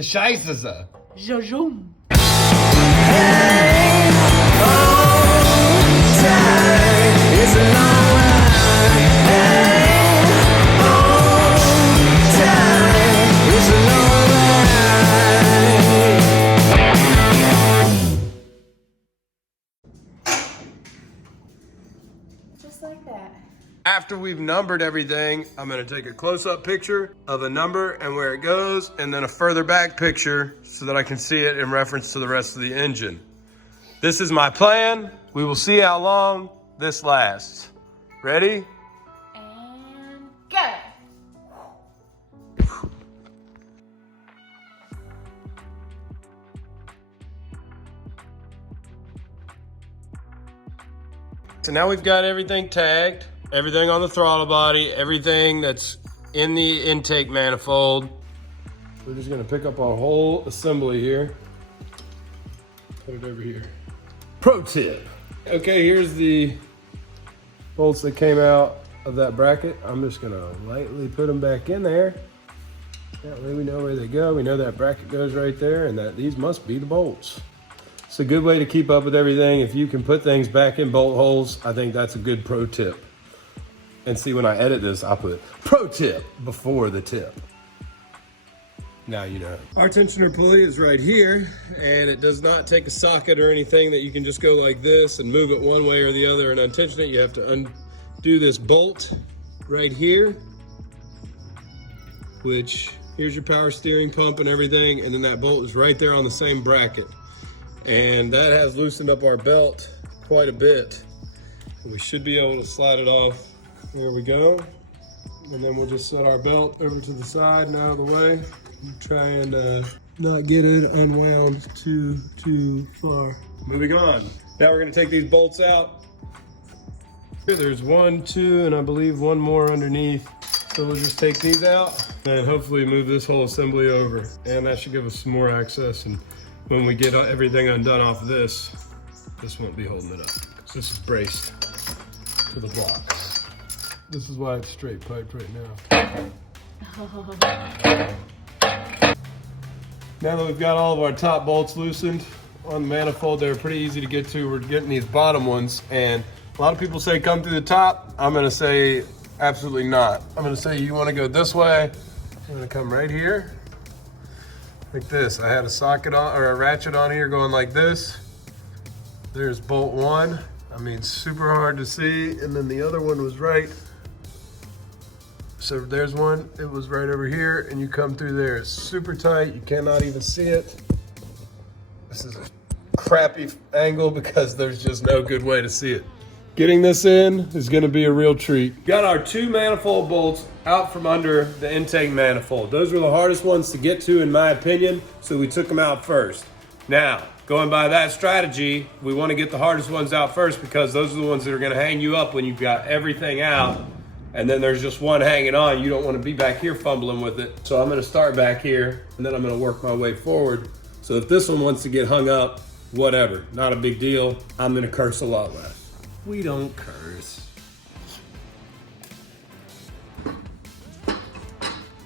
Scheiße. Jajum. Just like that. After we've numbered everything, I'm gonna take a close-up picture of a number and where it goes, and then a further back picture so that I can see it in reference to the rest of the engine. This is my plan. We will see how long this lasts. Ready? And go. So now we've got everything tagged, everything on the throttle body, everything that's in the intake manifold. We're just gonna pick up our whole assembly here. Put it over here. Pro tip. Okay, here's the bolts that came out of that bracket. I'm just gonna lightly put them back in there. That way we know where they go. We know that bracket goes right there and that these must be the bolts. It's a good way to keep up with everything. If you can put things back in bolt holes, I think that's a good pro tip. And see, when I edit this, I put pro tip before the tip. Now you know. Our tensioner pulley is right here, and it does not take a socket or anything that you can just go like this and move it one way or the other and untension it. You have to undo this bolt right here, which here's your power steering pump and everything, and then that bolt is right there on the same bracket. And that has loosened up our belt quite a bit. We should be able to slide it off. There we go. And then we'll just set our belt over to the side and out of the way. Try and not get it unwound too far. Moving on. Now we're gonna take these bolts out. There's 1, 2, and I believe one more underneath. So we'll just take these out and hopefully move this whole assembly over. And that should give us some more access. And when we get everything undone off of this won't be holding it up. So this is braced to the block. This is why it's straight piped right now. Now that we've got all of our top bolts loosened on the manifold, they're pretty easy to get to. We're getting these bottom ones, and a lot of people say come through the top. I'm gonna say absolutely not. I'm gonna say you wanna go this way. I'm gonna come right here, like this. I had a socket on, or a ratchet on here going like this. There's bolt 1. I mean, super hard to see, and then the other one was right. So there's one, it was right over here, and you come through there. It's super tight, you cannot even see it. This is a crappy angle because there's just no good way to see it. Getting this in is gonna be a real treat. Got our 2 manifold bolts out from under the intake manifold. Those were the hardest ones to get to in my opinion, so we took them out first. Now, going by that strategy, we wanna get the hardest ones out first because those are the ones that are gonna hang you up when you've got everything out. And then there's just one hanging on. You don't want to be back here fumbling with it. So I'm going to start back here, and then I'm going to work my way forward. So if this one wants to get hung up, whatever, not a big deal. I'm going to curse a lot less. We don't curse.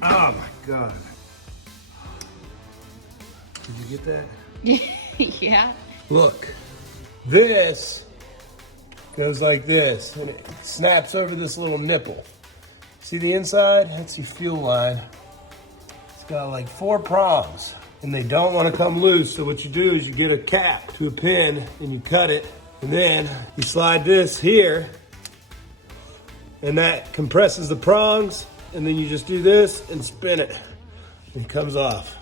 Oh my God. Did you get that? Yeah. Look, this goes like this, and it snaps over this little nipple. See the inside? That's your fuel line. It's got like 4 prongs, and they don't want to come loose. So what you do is you get a cap to a pin, and you cut it, and then you slide this here, and that compresses the prongs, and then you just do this and spin it, and it comes off.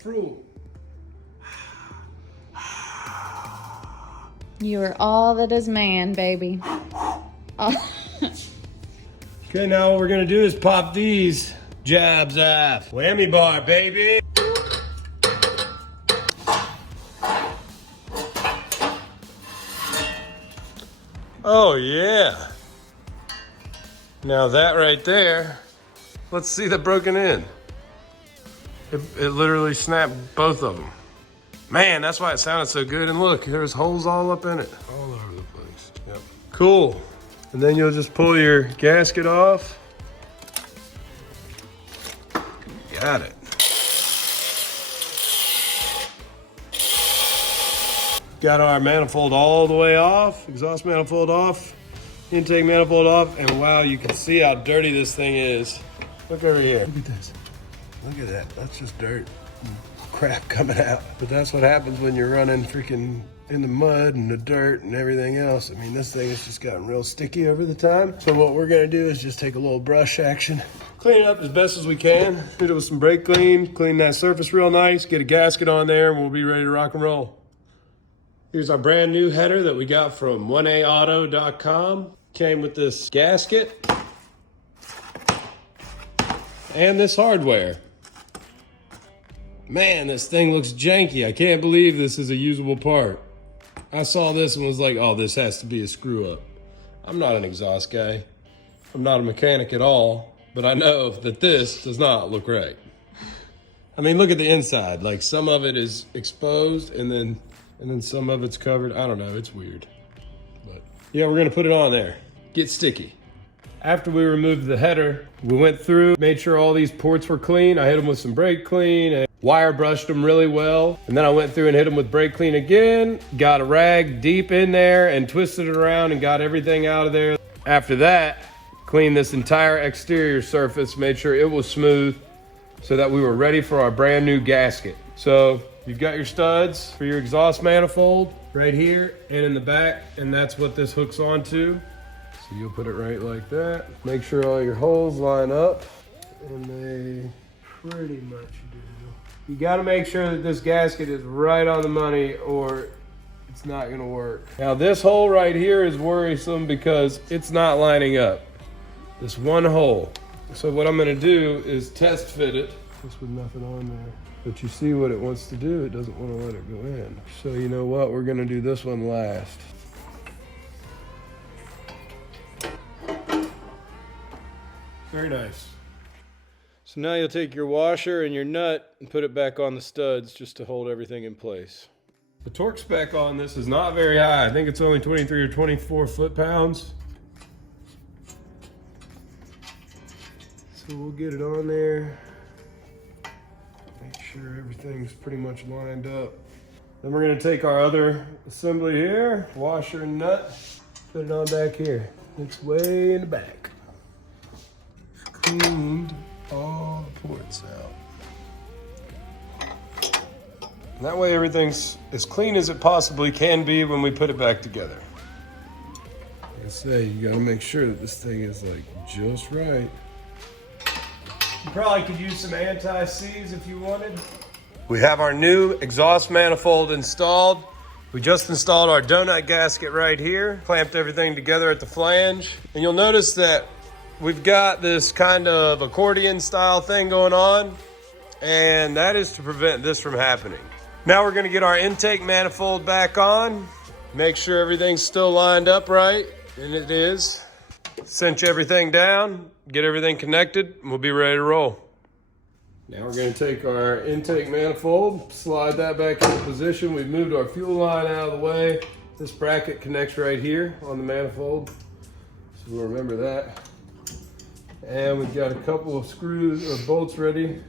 Fruit. You are all that is man, baby. Oh. Okay, now what we're gonna do is pop these jabs off. Whammy bar, baby. Oh yeah. Now that right there, let's see the broken in. It literally snapped both of them. Man, that's why it sounded so good. And look, there's holes all up in it. All over the place. Yep. Cool. And then you'll just pull your gasket off. Got it. Got our manifold all the way off, exhaust manifold off, intake manifold off, and wow, you can see how dirty this thing is. Look over here. Look at this. Look at that. That's just dirt and crap coming out. But that's what happens when you're running freaking in the mud and the dirt and everything else. I mean, this thing has just gotten real sticky over the time. So what we're gonna do is just take a little brush action, clean it up as best as we can, hit it with some brake clean that surface real nice, get a gasket on there, and we'll be ready to rock and roll. Here's our brand new header that we got from 1aauto.com. Came with this gasket and this hardware. Man, this thing looks janky. I can't believe this is a usable part. I saw this and was like, oh, this has to be a screw up. I'm not an exhaust guy. I'm not a mechanic at all, but I know that this does not look right. I mean, look at the inside. Like, some of it is exposed and then some of it's covered. I don't know, it's weird. But yeah, we're gonna put it on there. Get sticky. After we removed the header, we went through, made sure all these ports were clean. I hit them with some brake clean and wire brushed them really well. And then I went through and hit them with brake clean again, got a rag deep in there and twisted it around and got everything out of there. After that, cleaned this entire exterior surface, made sure it was smooth so that we were ready for our brand new gasket. So you've got your studs for your exhaust manifold right here and in the back, and that's what this hooks onto. So you'll put it right like that. Make sure all your holes line up, and they pretty much do. You gotta make sure that this gasket is right on the money or it's not gonna work. Now this hole right here is worrisome because it's not lining up. This one hole. So what I'm gonna do is test fit it, just with nothing on there. But you see what it wants to do, it doesn't want to let it go in. So you know what, we're gonna do this one last. Very nice. So now you'll take your washer and your nut and put it back on the studs just to hold everything in place. The torque spec on this is not very high. I think it's only 23 or 24 foot-pounds. So we'll get it on there. Make sure everything's pretty much lined up. Then we're gonna take our other assembly here, washer and nut, put it on back here. It's way in the back. Cleaned all the ports out. And that way everything's as clean as it possibly can be when we put it back together. Like I say, you gotta make sure that this thing is like just right. You probably could use some anti-seize if you wanted. We have our new exhaust manifold installed. We just installed our donut gasket right here, clamped everything together at the flange. And you'll notice that we've got this kind of accordion style thing going on, and that is to prevent this from happening. Now we're gonna get our intake manifold back on, make sure everything's still lined up right, and it is. Cinch everything down, get everything connected, and we'll be ready to roll. Now we're going to take our intake manifold, slide that back into position. We've moved our fuel line out of the way. This bracket connects right here on the manifold, so we'll remember that. And we've got a couple of screws or bolts ready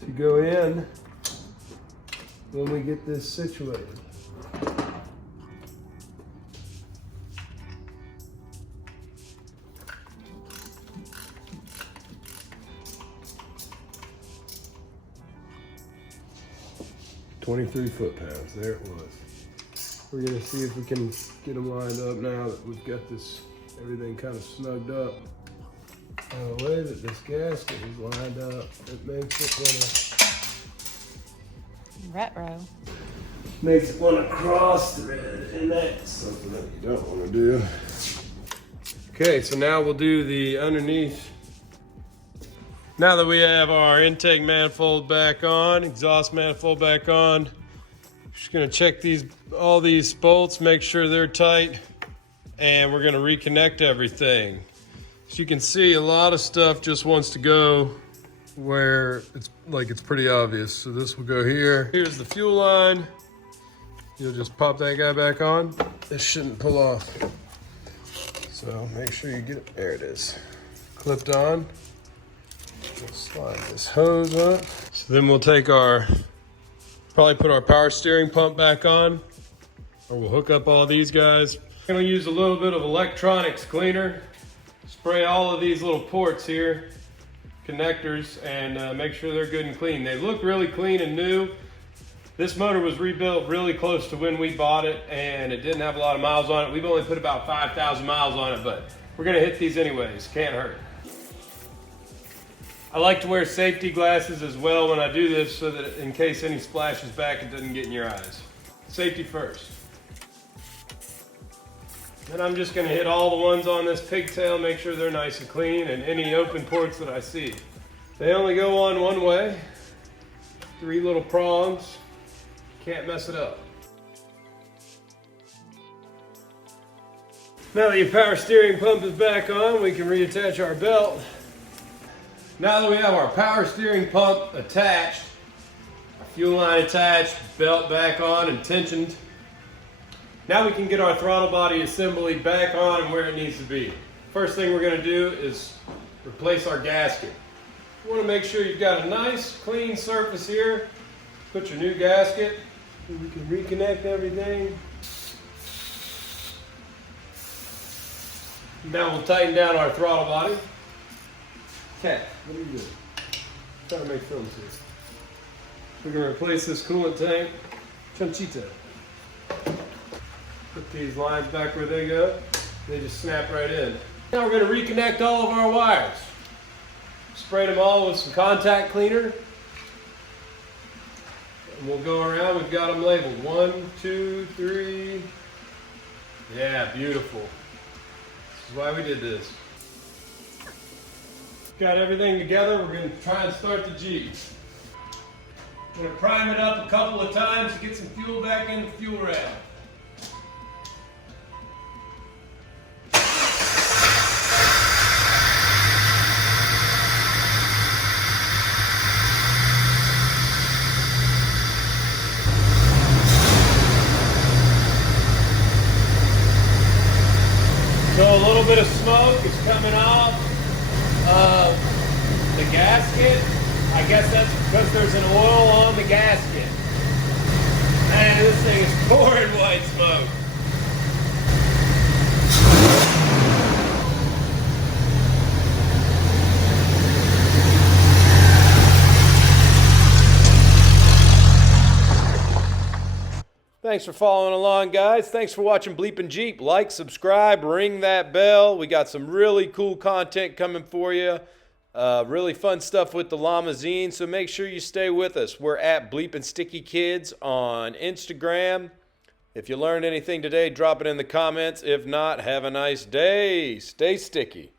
to go in when we get this situated. "23 foot-pounds, there it was. We're gonna see if we can get them lined up now that we've got this, everything kind of snugged up. And the way that this gasket is lined up, it makes it want to cross thread, and that's something that you don't want to do. Okay, so now we'll do the underneath. Now that we have our intake manifold back on, exhaust manifold back on, just gonna check all these bolts, make sure they're tight, and we're gonna reconnect everything. As you can see, a lot of stuff just wants to go where it's pretty obvious. So this will go here. Here's the fuel line. You'll just pop that guy back on. This shouldn't pull off. So make sure you get it, there it is, clipped on. We'll slide this hose up. So then we'll take probably put our power steering pump back on, or we'll hook up all these guys. I'm gonna use a little bit of electronics cleaner, spray all of these little ports here, connectors, and make sure they're good and clean. They look really clean and new. This motor was rebuilt really close to when we bought it, and it didn't have a lot of miles on it. We've only put about 5,000 miles on it, but we're gonna hit these anyways, can't hurt. I like to wear safety glasses as well when I do this so that in case any splashes back, it doesn't get in your eyes. Safety first. Then I'm just gonna hit all the ones on this pigtail, make sure they're nice and clean, and any open ports that I see. They only go on one way. 3 little prongs. Can't mess it up. Now that your power steering pump is back on, we can reattach our belt. Now that we have our power steering pump attached, our fuel line attached, belt back on and tensioned, now we can get our throttle body assembly back on and where it needs to be. First thing we're going to do is replace our gasket. You want to make sure you've got a nice clean surface here. Put your new gasket, and we can reconnect everything. Now we'll tighten down our throttle body. Cat, what are you doing? Trying to make films here. We're going to replace this coolant tank. Chanchita. Put these lines back where they go. They just snap right in. Now we're going to reconnect all of our wires. Sprayed them all with some contact cleaner. And we'll go around. We've got them labeled. 1, 2, 3. Yeah, beautiful. This is why we did this. Got everything together. We're going to try and start the Jeep. I'm going to prime it up a couple of times to get some fuel back in the fuel rail. So a little bit of smoke is coming off the gasket. I guess that's because there's an oil on the gasket. Man, this thing is pouring white smoke. Thanks for following along, guys. Thanks for watching BleepinJeep. Like, subscribe, ring that bell. We got some really cool content coming for you. Really fun stuff with the Llama-zine, so make sure you stay with us. We're at BleepinStickyKids on Instagram. If you learned anything today, drop it in the comments. If not, have a nice day. Stay sticky.